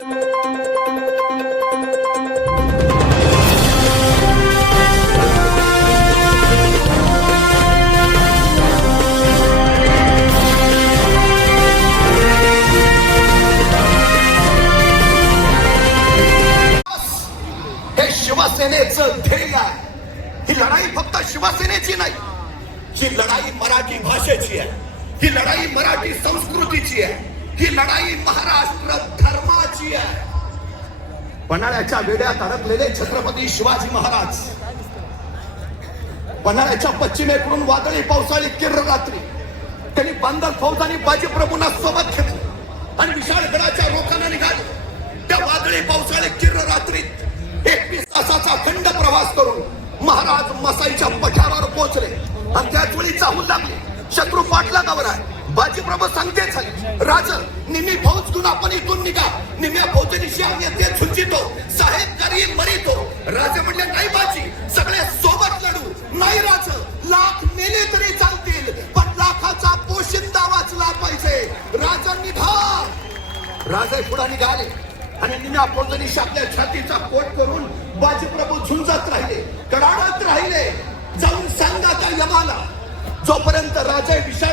हे शिवसेनेचं ध्येय आहे. ही लढाई फक्त शिवसेनेची नाही ही लढाई मराठी भाषेची आहे. ही लढाई मराठी संस्कृतीची आहे. ही लढाई महाराष्ट्र पन्हाळ्याच्या वेड्यात अडकलेले छत्रपती शिवाजी महाराज. पन्हाळ्याच्या पश्चिमेकडून वादळी पावसाळी किर्र रात्री. त्यांनी बांधल फौज आणि बाजीप्रभूंना सोबत घेतलं आणि विशाळगडाच्या रोखानं निघाले त्या वादळी पावसाळी किर्र रात्रीत एकवीस तासाचा खंड प्रवास करून महाराज मसाईच्या पठारावर पोहोचले. आणि त्याच वेळी चाहूल लागले. शत्रू पाठलागावर आहे. बाजीप्रभू सांगते झाले. राज निमी फौज दिवशी आम्ही अत्यंत सुचितो साहेब गरी मरितो. राजे म्हणले नाही बाजी सगळे सोबत लढू. नाही राज लाख मेले तरी चालतील पण लाखाचा पोशिंदा वाचला पाहिजे. राजा निघा. राजा पुढा निघाले आणि निम्या फौजनिशी आपल्या छातीचा पोट करून बाजीप्रभू झुंजत राहिले कडाडत राहिले. जाऊन सांगा त्या यमाला जोपर्यंत राजा विषय